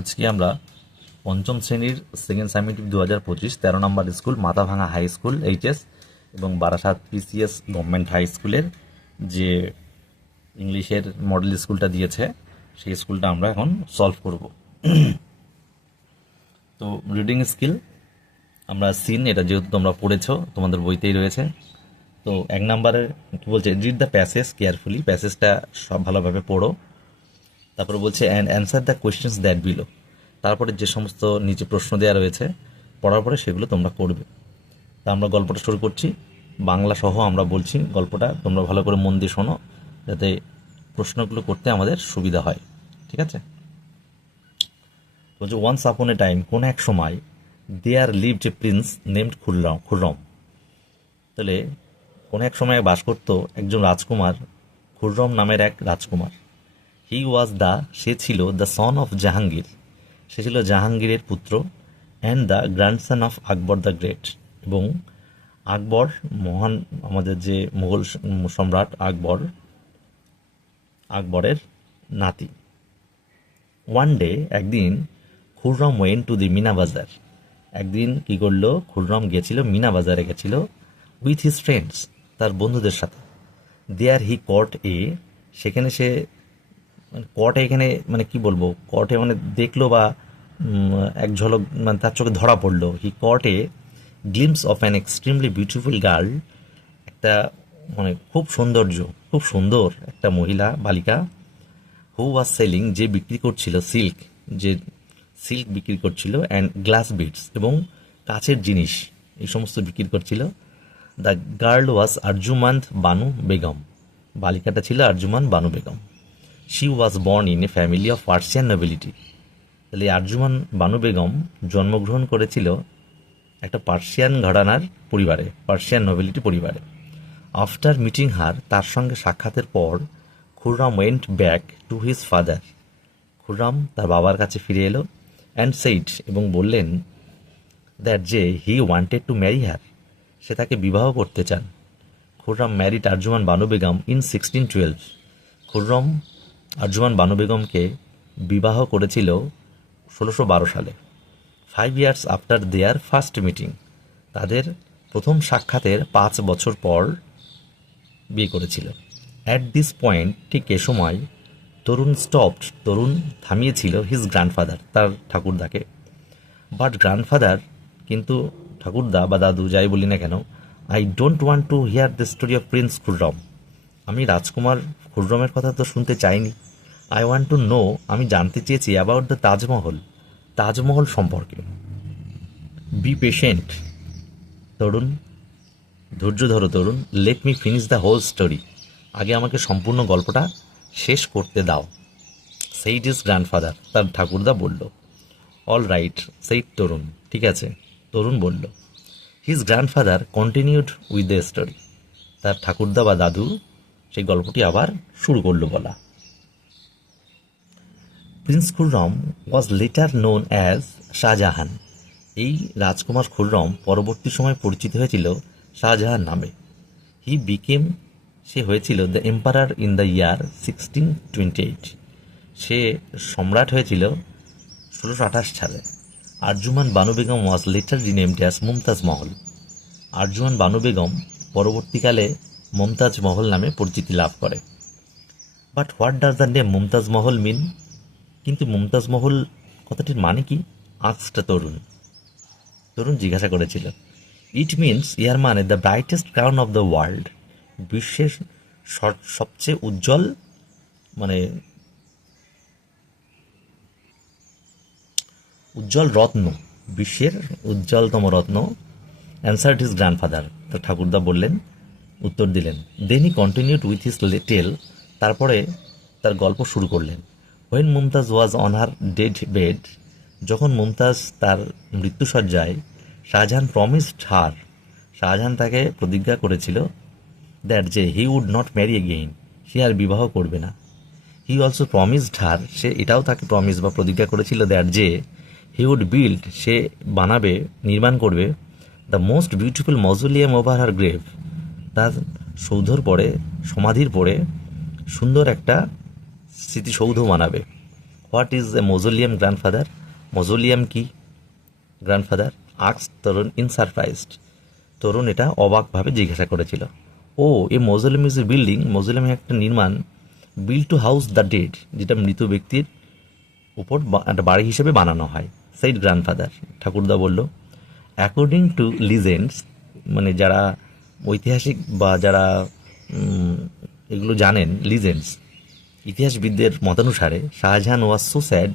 আজকে আমরা পঞ্চম শ্রেণীর সেকেন্ড সামেটিভ 2025 13 নম্বর school Mathabhanga high school HS এবং বারাসাত পিসিএস গভর্নমেন্ট হাই স্কুলের যে ইংলিশের মডেল স্কুলটা দিয়েছে সেই স্কুলটা আমরা এখন সলভ করব। তো রিডিং স্কিল আমরা সিন, এটা যেহেতু তোমরা পড়েছো তোমাদের বইতেই রয়েছে। তো 1 নম্বরে কি বলছে, রিড দ্য প্যাসেজ কেয়ারফুলি, প্যাসেজটা সব ভালোভাবে পড়ো। তারপরে বলছে and answer the questions that below, তারপরে যে সমস্ত নিচে প্রশ্ন দেওয়া রয়েছে পড়ার পরে সেগুলো তোমরা করবে। তা আমরা গল্পটা শুরু করছি, বাংলা সহ আমরা বলছি গল্পটা, তোমরা ভালো করে মন দিয়ে শোনো যাতে প্রশ্নগুলো করতে আমাদের সুবিধা হয়। ঠিক আছে? বলছে ওয়ান্স আপন এ টাইম, কোন এক সময়, there lived a prince named Khurram. তাহলে কোন এক সময় বাস করত একজন রাজকুমার, খুররম নামের এক রাজকুমার। হি ওয়াজ দ্য, সে ছিল দ্য সন অফ জাহাঙ্গীর, সে ছিল জাহাঙ্গীরের পুত্র, and the grandson of Akbar the great, এবং আকবর মহান, আমাদের যে মুঘল সম্রাট আকবর, আকবরের নাতি। ওয়ান ডে, একদিন, Khurram went to the Meena Bazaar, একদিন কি করলো, খুররম গেছিল মিনা বাজারে গেছিল, উইথ হিজ ফ্রেন্ডস, তার বন্ধুদের সাথে। দেয়ার হি কট এ, সেখানে সে, মানে কটে এখানে মানে কি বলবো, কটে মানে দেখলো বা এক ঝলক মানে তার চোখে ধরা পড়লো। He caught a glimpse of an extremely beautiful girl, একটা মানে খুব সৌন্দর্য, খুব সুন্দর একটা মহিলা বালিকা। হু ওয়াজ সেলিং, যে বিক্রি করছিল সিল্ক, যে সিল্ক বিক্রি করছিল, অ্যান্ড গ্লাস বিডস, এবং কাচের জিনিস এই সমস্ত বিক্রি করছিল। The girl was Arjumand Banu Begum, বালিকাটা ছিল Arjuman Banu Begum. She was born in a family of Persian nobility, তাহলে আরজুমান বানু বেগম জন্মগ্রহণ করেছিল একটা পার্সিয়ান ঘরানার পরিবারে, পার্সিয়ান নোবেলিটি পরিবারে। আফটার মিটিং হার, তার সঙ্গে সাক্ষাতের পর, Khurram went back to his father, Khurram তার বাবার কাছে ফিরে এলো, অ্যান্ড সেইড, এবং বললেন, দ্যাট যে he wanted to marry her, সে তাকে বিবাহ করতে চান। খুররাম ম্যারিড আরজুমান বানু বেগম ইন 1612, খুররম আরজুমান বানু বেগমকে বিবাহ করেছিল 1612 সালে। 5 years after their first meeting, তাদের প্রথম সাক্ষাতের 5 বছর পর বিয়ে করেছিল। অ্যাট দিস পয়েন্ট, ঠিক এ সময়, তরুণ স্টপড, তরুণ থামিয়েছিল হিজ গ্র্যান্ডফাদার, তার ঠাকুরদাকে। বাট গ্র্যান্ডফাদার, কিন্তু ঠাকুরদা বা দাদু যাই বলি না কেন, I don't want to here the story of Prince Khurram, আমি রাজকুমার খুররমের কথা তো শুনতে চাইনি। আই ওয়ান্ট টু নো, আমি জানতে চেয়েছি অ্যাবাউট দ্য তাজমহল, তাজমহল সম্পর্কে। বি পেশেন্ট, তরুণ, ধৈর্য ধরো Tarun. Let me finish the whole story, আগে আমাকে সম্পূর্ণ গল্পটা শেষ করতে দাও। সেইড ইজ গ্র্যান্ডফাদার, তার ঠাকুরদা বলল। অল রাইট সেইড তরুণ, ঠিক আছে, তরুণ বলল। His grandfather continued with the story, তার ঠাকুরদা বা দাদু সেই গল্পটি আবার শুরু করলো বলা। প্রিন্স খুররম ওয়াজ লেটার নোন অ্যাজ শাহজাহান, এই রাজকুমার খুররম পরবর্তী সময় পরিচিত হয়েছিল শাহজাহান নামে। হি বিকেম, সে হয়েছিল the emperor in the year 1628, সে সম্রাট হয়েছিল 1628 সালে। আরজুমান বানু বেগম ওয়াজ লেটার রিনেমড অ্যাজ মুমতাজ মহল, আরজুমান বানু বেগম পরবর্তীকালে মমতাজ মহল নামে পরিচিতি লাভ করে। But what does the name Mumtaz মহল মিন, কিন্তু মুমতাজ মহল কথাটির মানে কি? আজটা তরুণ, তরুণ জিজ্ঞাসা করেছিল। ইট মিনস, ইয়ার মানে the brightest crown of the world, বিশ্বের সবচেয়ে উজ্জ্বল, মানে উজ্জ্বল রত্ন, বিশ্বের উজ্জ্বলতম রত্ন। অ্যান্সার্ড হিজ গ্র্যান্ডফাদার, তার ঠাকুরদা বললেন, উত্তর দিলেন। Then he continued with his tale, তারপরে তার গল্প শুরু করলেন। When Mumtaz was on her dead bed, যখন মুমতাজ তার মৃত্যুসজ্জায়, শাহজাহান প্রমিসড হার, শাহজাহান তাকে প্রতিজ্ঞা করেছিল, দ্যাট যে he would not marry again, সে আর বিবাহ করবে না। হি অলসো প্রমিসড হার, সে এটাও তাকে প্রমিস বা প্রতিজ্ঞা করেছিল, দ্যাট যে হি উড বিল্ড, সে বানাবে, নির্মাণ করবে, the most beautiful mausoleum over her grave, তার সৌধর পরে, সমাধির পরে সুন্দর একটা স্মৃতিসৌধ বানাবে। What is a mausoleum grandfather? Mausoleum কি grandfather? Asks Tarun in surprised. Tarun এটা অবাকভাবে জিজ্ঞাসা করেছিল। ও এ মজোলিয়াম ইজ এ বিল্ডিং, মজোলিয়াম একটা নির্মাণ, build to house the dead, যেটা মৃত ব্যক্তির উপর একটা বাড়ি হিসেবে বানানো হয়। সেইড গ্র্যান্ডফাদার, ঠাকুরদা বলল। অ্যাকর্ডিং টু লিজেন্ডস, মানে যারা ঐতিহাসিক বা যারা এগুলো জানেন, লিজেন্ডস ইতিহাসবিদদের মতানুসারে Shahjahan was so sad,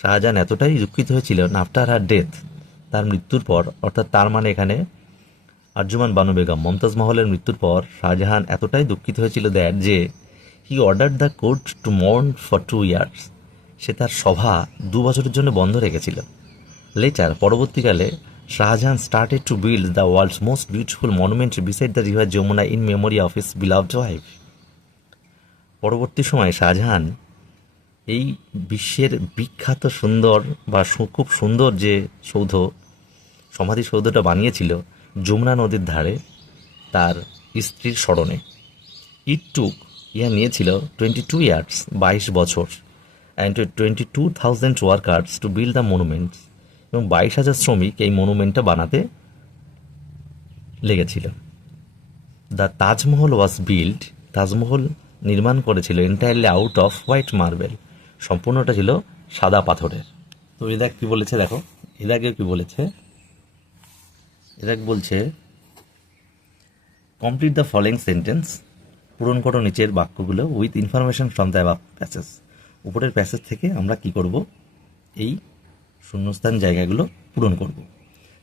Shahjahan এতটাই দুঃখিত হয়েছিলেন আফটার হার ডেথ, তার মৃত্যুর পর, অর্থাৎ তার মানে এখানে আরজুমান বানু বেগম, মমতাজ মহলের মৃত্যুর পর শাহজাহান এতটাই দুঃখিত হয়েছিল দ্যাট যে he order the court to mourn for 2 years, সে তার সভা 2 বছরের জন্য বন্ধ রেখেছিল। লেটার, পরবর্তীকালে Shahjahan started to build the world's most beautiful monument beside the river Yamuna in memory of his beloved wife. পরবর্তী সময়ে শাহজাহান এই বিশ্বের বিখ্যাত সুন্দর বা খুব সুন্দর যে সৌধ, সমাধিসৌধটা বানিয়েছিল যমুনা নদীর ধারে তার স্ত্রীর স্মরণে। ইট টুক, ইহা নিয়েছিল 22 ইয়ার্স, 22 বছর, and 22,000 workers to build the monuments, এবং 22,000 শ্রমিক এই মনুমেন্টটা বানাতে লেগেছিল। The Taj Mahal was build, Taj Mahal নির্মাণ করেছিল entirely out of white marble, সম্পূর্ণটা ছিল সাদা পাথরের। তো এরা কি বলেছে দেখো, এরাকে কি বলেছে, এরা বলছে কমপ্লিট দ্য ফলোয়িং সেন্টেন্স, পূরণ করো নিচের বাক্যগুলো with information from the above passage. উপরের প্যাসেজ থেকে আমরা কি করব, এই শূন্যস্থান জায়গাগুলো পূরণ করব।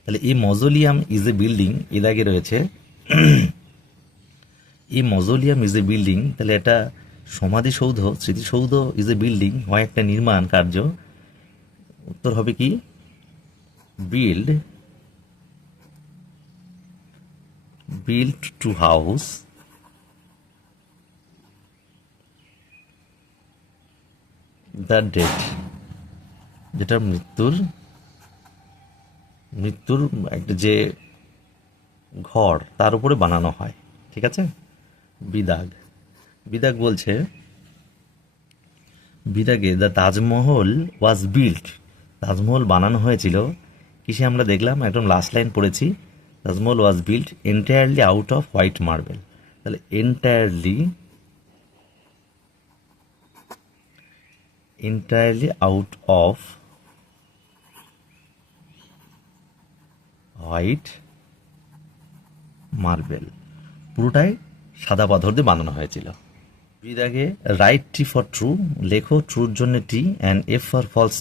তাহলে এই মজোলিয়াম ইজ এ বিল্ডিং, এর আগে রয়েছে এই মজোলিয়াম ইজ এ বিল্ডিং, তাহলে এটা সমাধিসৌধ, স্মৃতিসৌধ ইজ এ বিল্ডিং হয় একটা নির্মাণ কার্য। উত্তর হবে কি, build to house the dead, যেটা মৃত্যুর একটা যে ঘর তার উপরে বানানো হয়। ঠিক আছে। বিদাগ বলছে, বিদাগে the Taj Mahal was build, Taj Mahal বানানো হয়েছিল কিসে, আমরা দেখলাম একদম লাস্ট লাইন পড়েছি, Taj Mahal was build entirely out of white marble. তাহলে entirely out of white marble, পুরোটাই সাদা পাথর দিয়ে বানানো হয়েছিল। বিদাগে রাইট টি ফর ট্রু, লেখো ট্রুর জন্য T, and F for false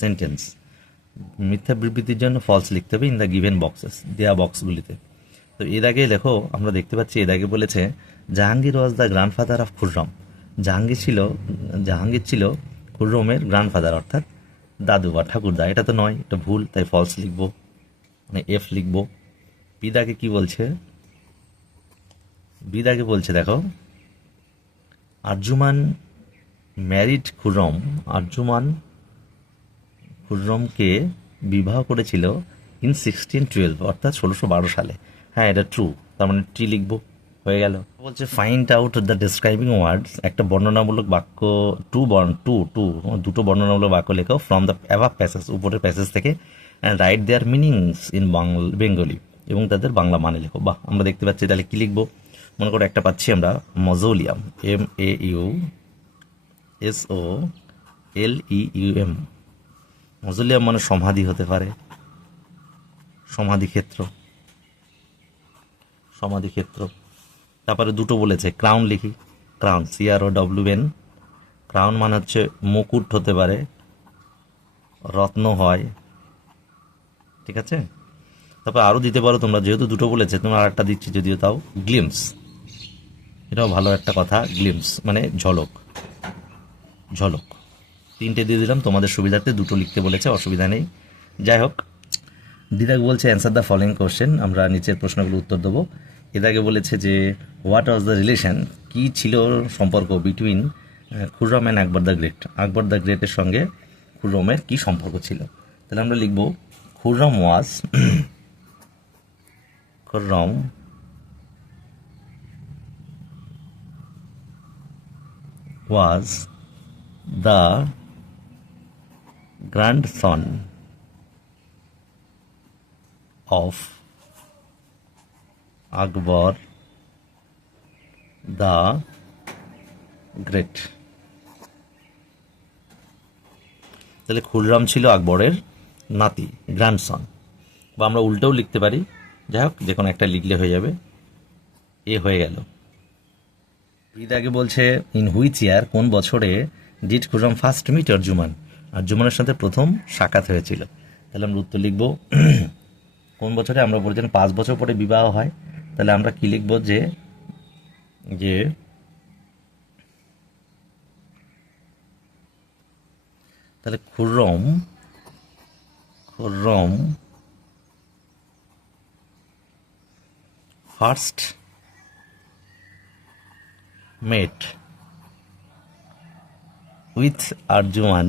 sentence, মিথ্যা বিবৃতির জন্য ফলস লিখতে হবে ইন দ্য গিভেন বক্সেস, দেয়া বক্সগুলিতে। তো এর আগে দেখো আমরা দেখতে পাচ্ছি, এর আগে বলেছে Jahangir was the grandfather of Khurram, Jahangir ছিল খুররমের গ্র্যান্ডফাদার, অর্থাৎ দাদু বা ঠাকুরদা। এটা তো নয়, এটা ভুল, তাই ফলস লিখবো, মানে এফ লিখবো। বিদাকে কি বলছে, বিদাকে বলছে দেখো, আরজুমান ম্যারিড খুররম, আরজুমান খুররমকে বিবাহ করেছিল ইন 1612, অর্থাৎ 1612 সালে। হ্যাঁ, এটা ট্রু, তার মানে টি লিখবো, হয়ে গেল। বলছে ফাইন্ড আউট দ্য ডিসক্রাইবিং ওয়ার্ডস, একটা বর্ণনামূলক বাক্য, দুটো বর্ণনামূলক বাক্য লেখো ফ্রম দ্য অ্যাবাভ প্যাসেজ, উপরের প্যাসেজ থেকে, and right their meanings in Bengali, এবং তাদের বাংলা মানে লেখো। বাহ, আমরা দেখতে পাচ্ছি, তাহলে কি লিখবো, মনে করো একটা পাচ্ছি আমরা মজোলিয়াম, MAUSOLEUM, মজোলিয়াম মানে সমাধি হতে পারে, সমাধিক্ষেত্র। তারপরে দুটো বলেছে, ক্রাউন লিখি, ক্রাউন CROWN, ক্রাউন মানে হচ্ছে মুকুট হতে পারে, রত্ন হয়। ঠিক আছে। তারপর আরও দিতে পারো তোমরা, যেহেতু দুটো বলেছে তোমরা আর একটা দিচ্ছি যদিও, তাও গ্লিমস, এটাও ভালো একটা কথা, গ্লিমস মানে ঝলক। তিনটে দিয়ে দিলাম তোমাদের সুবিধার্থে, দুটো লিখতে বলেছে, অসুবিধা নেই। যাই হোক, দিদাকে বলছে অ্যান্সার দ্য ফলোয়িং কোশ্চেন, আমরা নিচের প্রশ্নগুলো উত্তর দেবো। এর আগে বলেছে যে হোয়াট ওয়াজ দ্য রিলেশন, কী ছিল সম্পর্ক between Khurram and Akbar the great, Akbar the গ্রেটের সঙ্গে খুররমের কী সম্পর্ক ছিল। তাহলে আমরা লিখব Khurram was the grandson of Akbar the great. তাহলে খুররাম ছিল আকবরের নাতি, গ্র্যান্ডসন, বা আমরা উল্টেও লিখতে পারি, যাই হোক যে কোনো একটা লিখলে হয়ে যাবে। এ হয়ে গেল। আগে বলছে ইন হুইচ ইয়ার, কোন বছরে did Khurram first meet Arjuman, আরজুমানের সাথে প্রথম সাক্ষাৎ হয়েছিল। তাহলে আমরা উত্তর লিখব কোন বছরে, আমরা বলছেন 5 বছর পরে বিবাহ হয়, তাহলে আমরা কি লিখব যে যে তাহলে Khurram first mate with Arjuman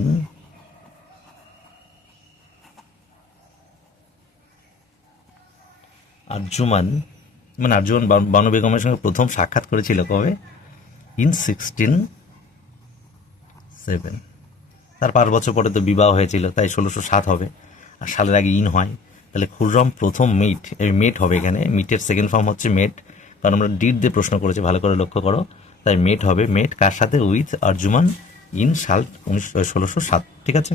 মানে আরজুমান বানু বেগমের সঙ্গে প্রথম সাক্ষাৎ করেছিল কবে? ইন 1607। তার 5 বছর পরে তো বিবাহ হয়েছিল, তাই 1607 হবে, আর সালের আগে ইন হয়। তাহলে খুররম প্রথম মেট হবে এখানে। মিটের সেকেন্ড ফর্ম হচ্ছে মেট, কারণ আমরা ডিড দিয়ে প্রশ্ন করেছি, ভালো করে লক্ষ্য করো। তাই মেট হবে, মেট কার সাথে? উইথ আরজুমান ইন সাল 1607। ঠিক আছে,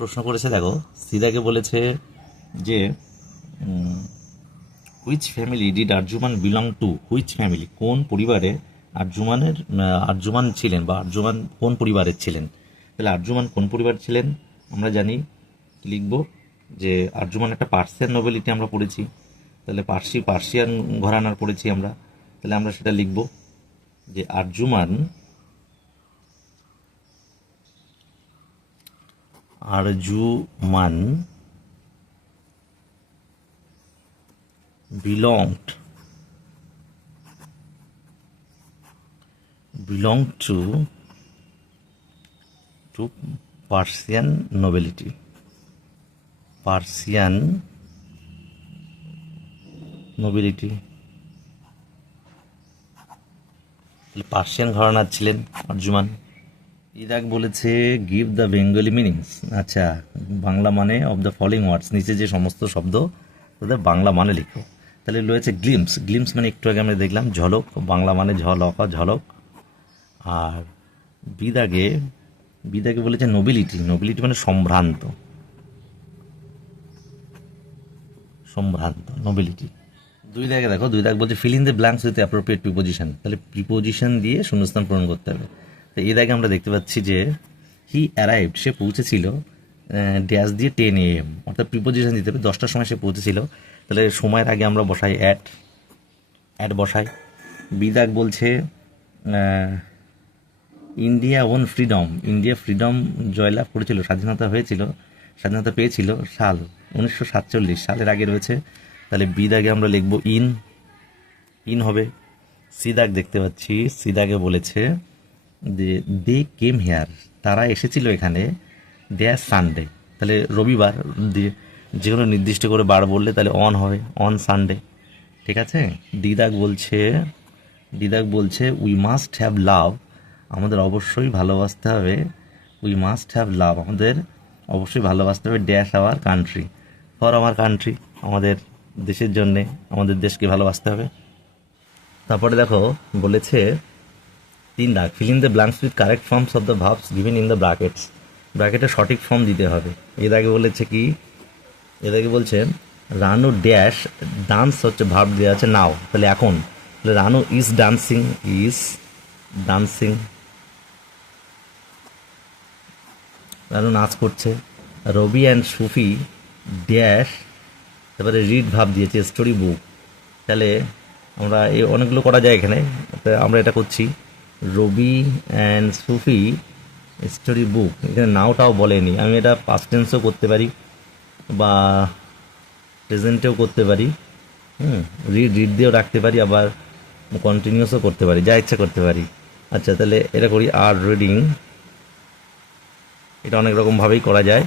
প্রশ্ন করেছে দেখো, সিদাকে বলেছে যে which family did Arjuman belong to, which family, কোন পরিবারে আরজুমান ছিলেন, বা আরজুমান কোন পরিবারের ছিলেন। তাহলে আরজুমান কোন পরিবার ছিলেন আমরা জানি, লিখব যে আরজুমান একটা পার্সিয়ান নোবেলিটি আমরা পড়েছি, তাহলে পার্সিয়ান ঘরানার পড়েছি আমরা, তাহলে আমরা সেটা লিখব যে Arjuman belonged to Persian nobility. Persian ঘরানার ছিলেন আরজুমান। ইরাক বলেছে গিভ দ্য বেঙ্গলি মিনিংস। আচ্ছা, বাংলা মানে অফ দ্য ফলোইং ওয়ার্ডস, নিচে যে সমস্ত শব্দ তাদের বাংলা মানে লিখো। তাহলে রয়েছে গ্লিমস মানে একটু আগে আমরা দেখলাম ঝলক, বাংলা মানে ঝলক। আর বিদাগে বলেছে নোবিলিটি মানে সম্ভ্রান্ত নোবিলিটি। দুই দাগ বলছে fill in the blanks with appropriate preposition. তাহলে প্রিপোজিশন দিয়ে শূন্যস্থান পূরণ করতে হবে। তো এর আগে আমরা দেখতে পাচ্ছি যে হি অ্যারাইভড, সে পৌঁছেছিল ড্যাশ দিয়ে 10 AM, অর্থাৎ প্রিপোজিশন দিতে হবে। 10টার সময় সে পৌঁছেছিল, তাহলে সময়ের আগে আমরা বসাই অ্যাট বসাই। বিদাগ বলছে ইন্ডিয়া ফ্রিডম জয়লাভ করেছিল, স্বাধীনতা পেয়েছিল সাল 1947, সালের আগে রয়েছে। তাহলে বিদাগে আমরা লিখব ইন হবে। সিদাগ দেখতে পাচ্ছি, সিদাগে বলেছে দে কেম হেয়ার, তারা এসেছিল এখানে ড্যাশ সানডে, তাহলে রবিবার, যে কোনো নির্দিষ্ট করে বার বললে তাহলে অন হবে, অন সানডে। ঠিক আছে। দিদাগ বলছে উই মাস্ট হ্যাভ লাভ, আমাদের অবশ্যই ভালোবাসতে হবে, আমাদের অবশ্যই ভালোবাসতে হবে dash our country, for our country, আমাদের দেশের জন্যে, আমাদের দেশকে ভালোবাসতে হবে। তারপরে দেখো বলেছে 3 দাগ, fill in the blanks with correct forms of the verbs given in the ব্র্যাকেটের সঠিক ফর্ম দিতে হবে। এর আগে বলেছে কি, বলছে রানু ড্যাশ ডান্স হচ্ছে ভার্ব দেওয়া আছে নাও, তাহলে এখন, তাহলে রানু ইজ ডান্সিং, রানু নাচ করছে। রবি অ্যান্ড সুফি ড্যাশ, তারপরে রিড ভাব দিয়েছে স্টোরি বুক, তাহলে আমরা এই অনেকগুলো করা যায় এখানে, আমরা এটা করছি রবি অ্যান্ড সুফি স্টোরি বুক। এখানে নাওটাও বলেনি, আমি এটা পাস্ট টেন্সও করতে পারি বা প্রেজেন্টেও করতে পারি, রিড দিয়েও রাখতে পারি, আবার কন্টিনিউসও করতে পারি, যা ইচ্ছা করতে পারি। আচ্ছা, তাহলে এটা করি আর রিডিং, এটা অনেক রকমভাবেই করা যায়,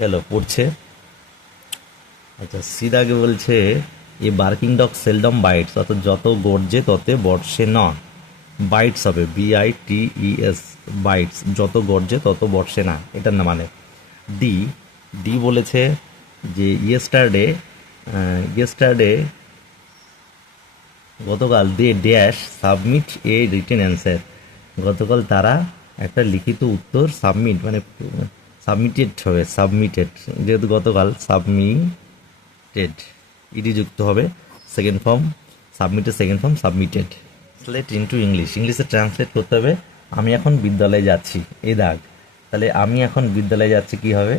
গেল পড়ছে। আচ্ছা, সিদাগে বলছে a barking dog seldom bites, অর্থাৎ যত গর্জে ততে বর্ষে না, বাইটস হবে BITES, বাইটস, যত গর্জে তত বর্ষে না, এটার না মানে। ডি ডি বলেছে যে ইয়েস্টারডে গতকাল they dash submit a written answer, গতকাল তারা একটা লিখিত উত্তর সাবমিট মানে সাবমিটেড হবে, সাবমিটেড যেহেতু গতকাল সাবমিটেড ইডি যুক্ত হবে, second form submitted, second form submitted. Translate into ইংলিশে ট্রান্সলেট করতে হবে। আমি এখন বিদ্যালয়ে যাচ্ছি, এই দাগ, তাহলে আমি এখন বিদ্যালয়ে যাচ্ছি কি হবে,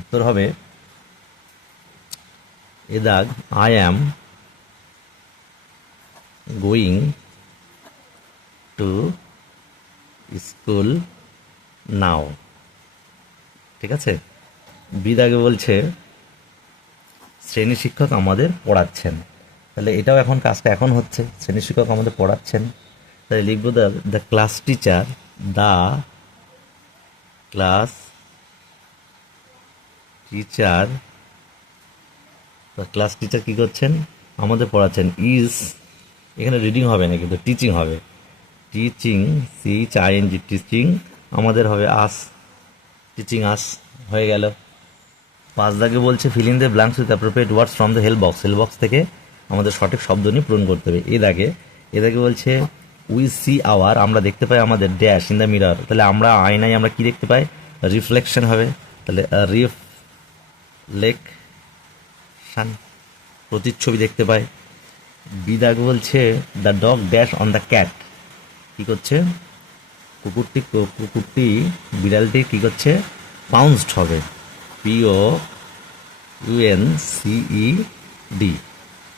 উত্তর হবে এ দাগ I am going to school now. ঠিক আছে, বিদাগে বলছে শ্রেণী শিক্ষক আমাদের পড়াচ্ছেন, তাহলে এটাও এখন কাজটা এখন হচ্ছে, শ্রেণী শিক্ষক আমাদের পড়াচ্ছেন, তাহলে লিখবো the class teacher, the class teacher, class teacher কী করছেন, আমাদের পড়াচ্ছেন, ইজ এখানে রিডিং হবে না কিন্তু টিচিং হবে, টিচিং CHING টিচিং, আমাদের হবে আস, টিচিং আস, হয়ে গেল। 5 দাগে বলছে fill in the blanks with appropriate words from the help box থেকে আমাদের সঠিক শব্দ নিয়ে পূরণ করতে হবে। এ দাগে বলছে উই সি আওয়ার, আমরা দেখতে পাই আমাদের ড্যাশ ইন দ্য মিরর, তাহলে আমরা আয়নায় আমরা কি দেখতে পাই, রিফ্লেকশন হবে, তাহলে রিফ্লেকশন প্রতিচ্ছবি দেখতে পাই। বিদাগ বলছে the dog dash on the cat, কী করছে, কুকুরটি বিড়ালটি কী করছে, পাউন্সড হবে, POUNCED।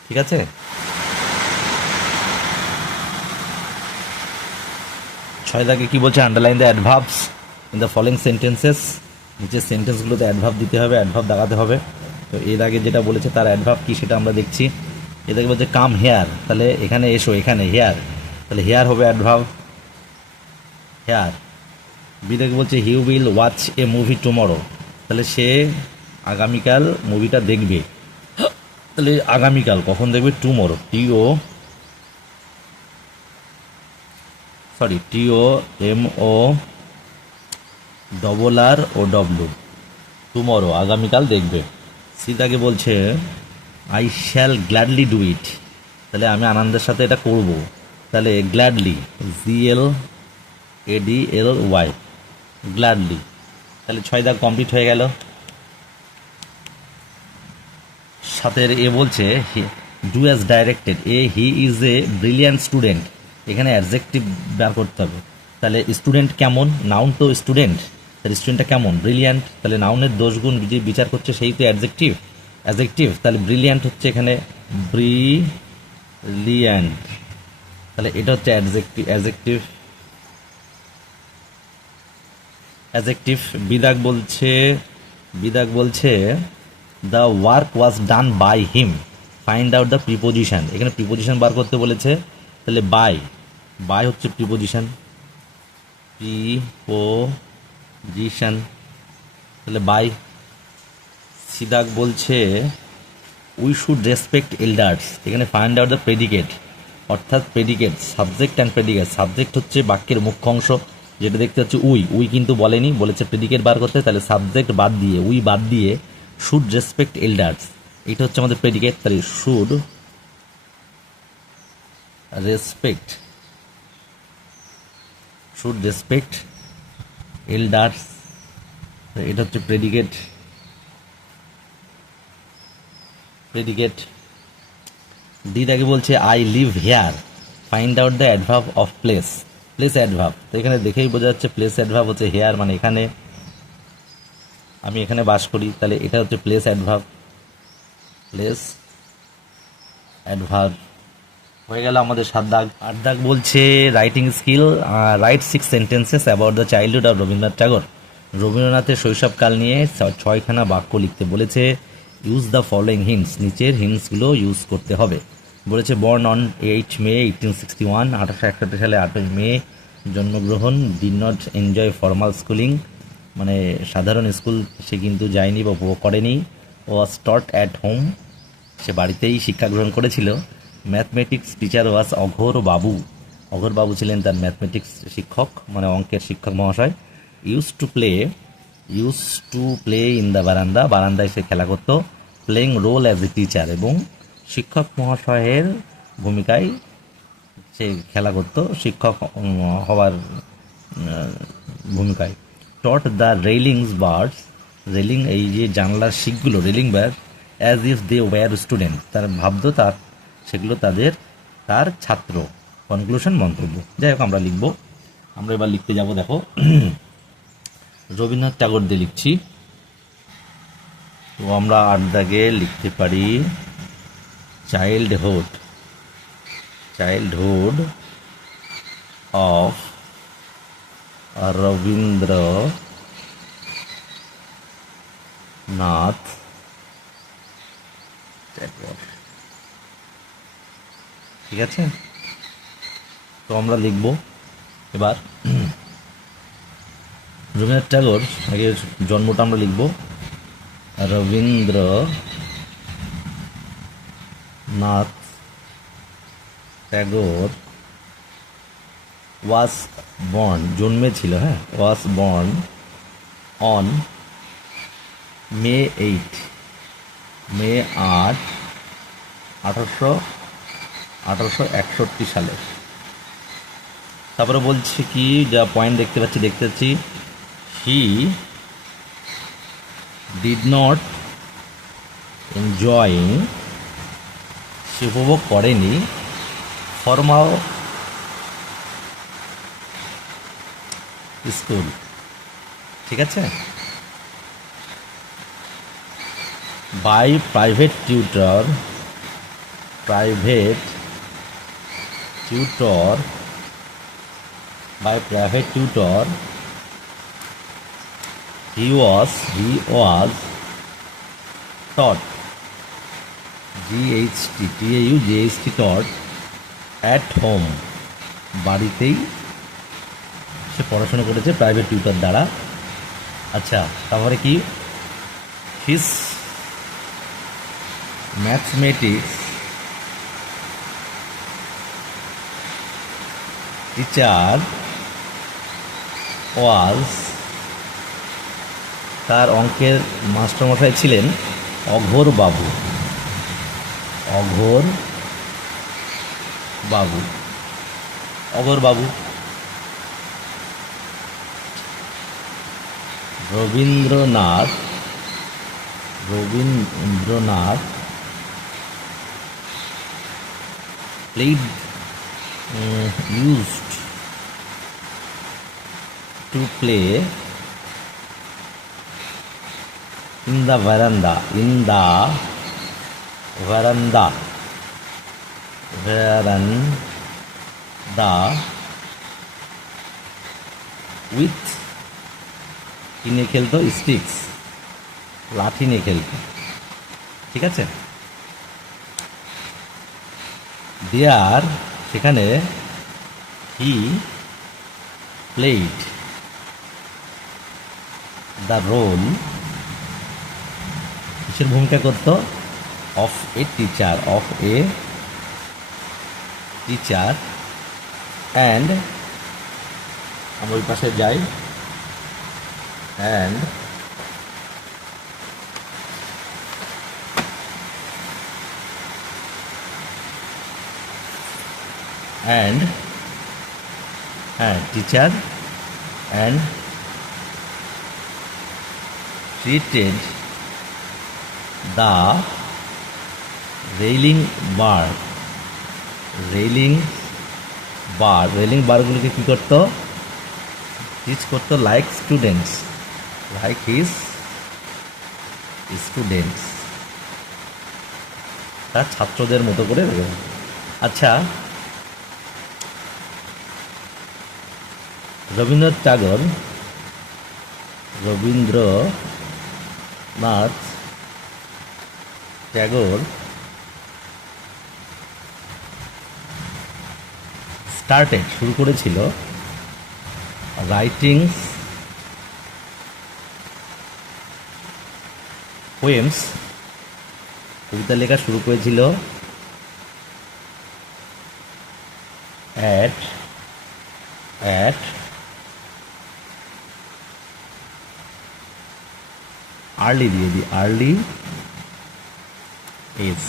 ঠিক আছে, 6 দাগে কি বলছে, underline the adverbs in the following sentences, নিচের সেন্টেন্সগুলোতে অ্যাডভার্ব দিতে হবে, অ্যাডভার্ব দাগাতে হবে। তো এর আগে যেটা বলেছে তার অ্যাডভার্ব কি সেটা আমরা দেখছি। এটাকে বলছে কাম হেয়ার, তাহলে এখানে এসো, এখানে হেয়ার, তাহলে হেয়ার হবে অ্যাডভার্ব, হেয়ার। বিদাকে বলছে he will watch a movie tomorrow, তাহলে সে আগামীকাল মুভিটা দেখবে, তাহলে আগামীকাল কখন দেখবে, টুমরো, TOMORROW, টুমরো, আগামীকাল দেখবে। সীতাকে বলছে I shall gladly do it, তাহলে আমি আনন্দের সাথে এটা করব, তাহলে গ্ল্যাডলি GLADLY, গ্ল্যাডলি, তাহলে 6 দাগ কমপ্লিট হয়ে গেল। 7 এ বলছে do as directed, he is a brilliant student, এখানে অ্যাডজেক্টিভ বার করতে হবে, তাহলে স্টুডেন্ট কেমন, নাউন তো স্টুডেন্ট, তাহলে স্টুডেন্টটা কেমন, ব্রিলিয়ান্ট, তাহলে নাউনের দোষগুণ যে বিচার করছে সেই তো অ্যাডজেক্টিভ, তাহলে ব্রিলিয়ান্ট হচ্ছে এখানে ব্রিলিয়ান্ট, তাহলে এটা হচ্ছে অ্যাডজেক্টিভ। বিদাগ বলছে the work was done by him, find out the preposition, এখানে প্রিপোজিশন বার করতে বলেছে, তাহলে বাই হচ্ছে প্রিপোজিশন, তাহলে বাই। সিদাগ বলছে উই শুড রেসপেক্ট এল্ডার্স, এখানে ফাইন্ড আউট দ্য প্রেডিকেট, অর্থাৎ predicate subject and predicate, subject হচ্ছে বাক্যের মুখ্য অংশ, যেটা দেখতে হচ্ছে উই কিন্তু বলেনি, বলেছে প্রেডিকেট বার করতে, তাহলে সাবজেক্ট বাদ দিয়ে উই বাদ দিয়ে শুড রেসপেক্ট এল্ডার্স, এটা হচ্ছে আমাদের প্রেডিকেট, তাহলে শুড রেসপেক্ট এল্ডার্স, এটা হচ্ছে প্রেডিকেট। দিদাকে বলছে I live here, find out the adverb of place adverb, তো এখানে দেখেই বোঝা যাচ্ছে প্লেস অ্যাডভার্ব হচ্ছে হেয়ার, মানে এখানে আমি এখানে বাস করি, তাহলে এটা হচ্ছে প্লেস অ্যাডভার্ব, হয়ে গেল আমাদের 7 দাগ। 8 দাগ বলছে writing skill, write 6 sentences about the childhood of Rabindranath Tagore, রবীন্দ্রনাথের শৈশবকাল নিয়ে 6খানা বাক্য লিখতে বলেছে। ইউজ দ্য ফলোয়িং হিন্টস, নিচের হিন্টসগুলো ইউজ করতে হবে। বলেছে বর্ন অন 8 মে 1861, 1861 সালে 8 মে জন্মগ্রহণ, did not enjoy formal schooling, মানে সাধারণ স্কুল সে কিন্তু যায়নি বা উপভোগ করেনি। ওয়াজ টট অ্যাট হোম, সে বাড়িতেই শিক্ষা গ্রহণ করেছিল। ম্যাথমেটিক্স টিচার ওয়াজ অঘোর বাবু ছিলেন তার ম্যাথমেটিক্স শিক্ষক, মানে অঙ্কের শিক্ষক মহাশয়। Use to play in the veranda, বারান্দায় সে খেলা করতো। Playing role as a teacher, এবং শিক্ষক মহাশয়ের ভূমিকায় সে খেলা করতো, শিক্ষক হওয়ার ভূমিকায়। Taught the railings birds, railing এই যে জানলার শিখগুলো, railing bird as if they were student, তার ভাবতো তার সেগুলো তার ছাত্র। কনক্লুশন, মন্তব্য। যাই হোক, আমরা এবার লিখতে যাব। দেখো, রবীন্দ্রনাথ ঠাকুর দিয়ে লিখছি। তো আমরা 8 দাগে লিখতে পারি চাইল্ডহুড অফ রবীন্দ্রনাথ ট্যাগর। ঠিক আছে, তো আমরা লিখব এবার রবীন্দ্রনাথ ঠাকুর আগে জন্মটা আমরা লিখব। রবীন্দ্রনাথ ট্যাগর ওয়াজ বর্ন, জন্মেছিল, হ্যাঁ, ওয়াজ বর্ন অন মে 8 1861 সালে। তারপরে বলছি কি, যা পয়েন্ট দেখতে পাচ্ছি, হি ডিড নট এনজয়িং, সে উপভোগ করেনি ফর্মাল স্কুল। ঠিক আছে, by private tutor he was taught taught at home, বাড়িতেই সে পড়াশোনা করেছে প্রাইভেট টিউটর দ্বারা। আচ্ছা, তারপরে কি, হিস ম্যাথমেটিক্স টিচার ওয়াজ, তার অঙ্কের মাস্টারমশাই ছিলেন অঘোর বাবু। Rabindranath used to play in the veranda with, কি নিয়ে খেলতো, স্টিক্স, লাঠি নিয়ে খেলতো। ঠিক আছে, দেয়ার, সেখানে, হি প্লেড দ্য রোল, কিসের ভূমিকা করত, অফ এ টিচার অ্যান্ড, আমরা ওই পাশে যাই, and teacher and treated the railing বারগুলোকে কী করতো, টিচ করতো লাইক হিজ স্টুডেন্টস, তার ছাত্রদের মতো করে। আচ্ছা, রবীন্দ্রনাথ ট্যাগর শুরু করেছিল রাইটিং পোয়েমস, কবিতা লেখা শুরু করেছিল at আর্লি দিয়ে দিই, early is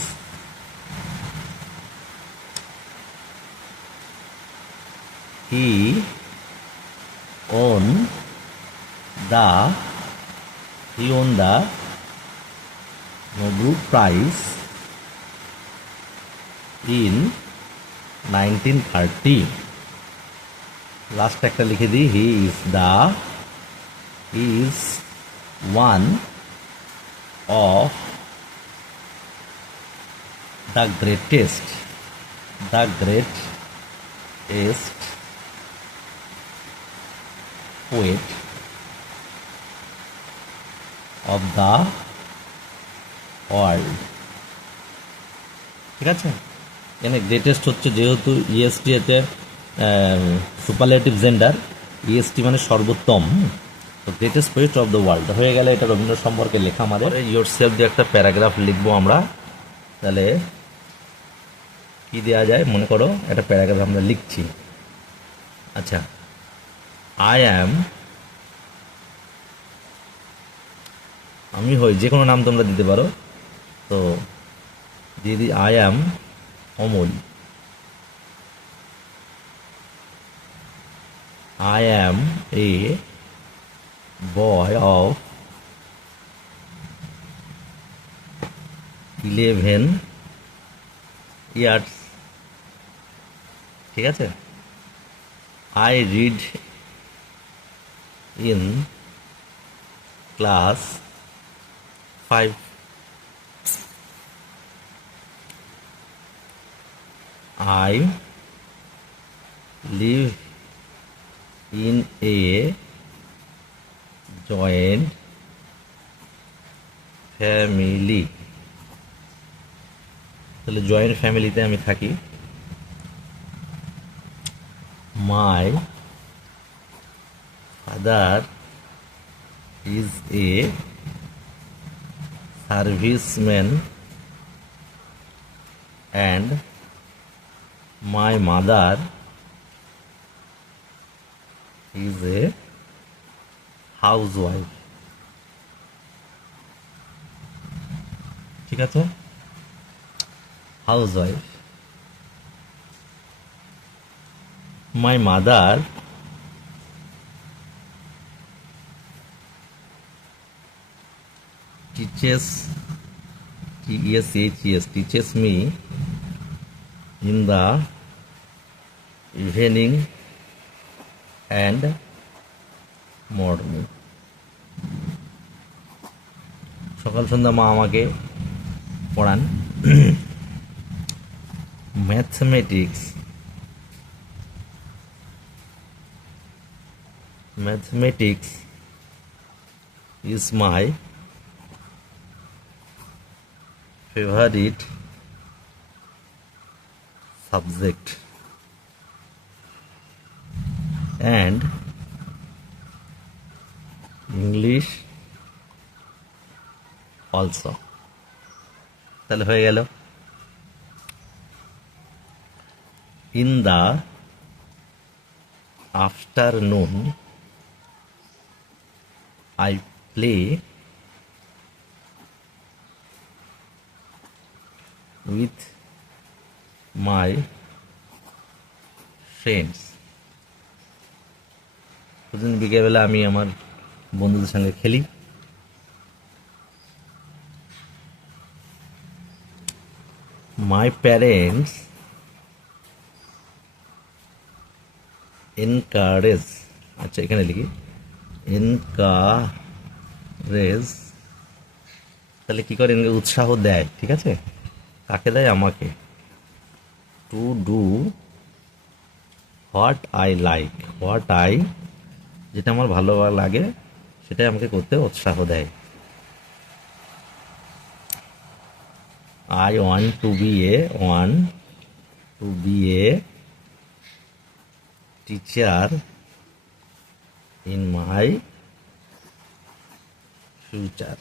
he won the Nobel Prize in 1930. Last একটা লিখে দিই, he is one of the greatest poet of the world. ঠিক আছে, এখানে গ্রেটেস্ট হচ্ছে, যেহেতু ইএসটি হচ্ছে সুপারলেটিভ জেন্ডার, ইএসটি মানে সর্বোত্তম, তো greatest poet of the world হয়ে গেলে এটা রবীন্দ্র সম্পর্কে লেখা। আমাদের ইয়োর সেলফ দিয়ে একটা প্যারাগ্রাফ লিখবো আমরা। তাহলে কি দেওয়া যায়, মনে করো একটা প্যারাগ্রাফ আমরা লিখছি। আচ্ছা, আমি হই, যে কোনো নাম তোমরা দিতে পারো। তো দিয়ে দিই, I am Amal, I am a boy of 11 years। ঠিক আছে, I read in class 5। I live in a joint family। তাহলে জয়েন্ট ফ্যামিলিতে আমি থাকি। My father is a serviceman and my mother is a housewife। ঠিক আছে, housewife. My mother teaches teaches me in the evening and morning। সকাল সন্ধ্যা মা আমাকে পড়ান। Mathematics is my favorite subject and English also। তাহলে হয়ে গেল, in the afternoon I play with my friends। প্রতিদিন বিকেলবেলা আমি আমার বন্ধুদের সঙ্গে খেলি। মাই প্যারেন্টস এনকারেজ, আচ্ছা এখানে লিখি এনকারেজ, তাহলে কি করে, উৎসাহ দেয়। ঠিক আছে, কাকে দেয়, আমাকে। To do what I like, যেটা আমার ভালো লাগে সেটাই আমাকে করতে উৎসাহ দেয়। I want to be a teacher in my future।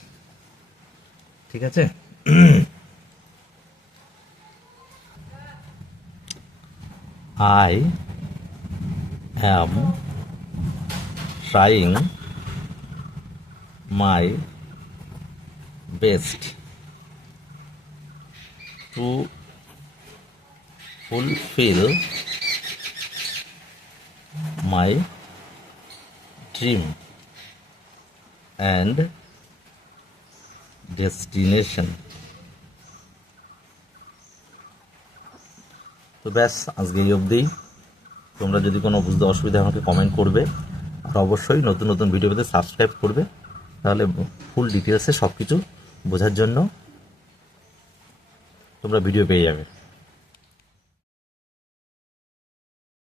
ঠিক আছে, I am trying my best to fulfill my dream and destination. তো ব্যাস আজকে এই অবধি। তোমরা যদি কোনো বুঝতে অসুবিধা আমাকে কমেন্ট করবে, আর অবশ্যই নতুন নতুন ভিডিও পেতে সাবস্ক্রাইব করবে, তাহলে ফুল ডিটেলসে সব কিছু বোঝার জন্য তোমরা ভিডিও পেয়ে যাবে।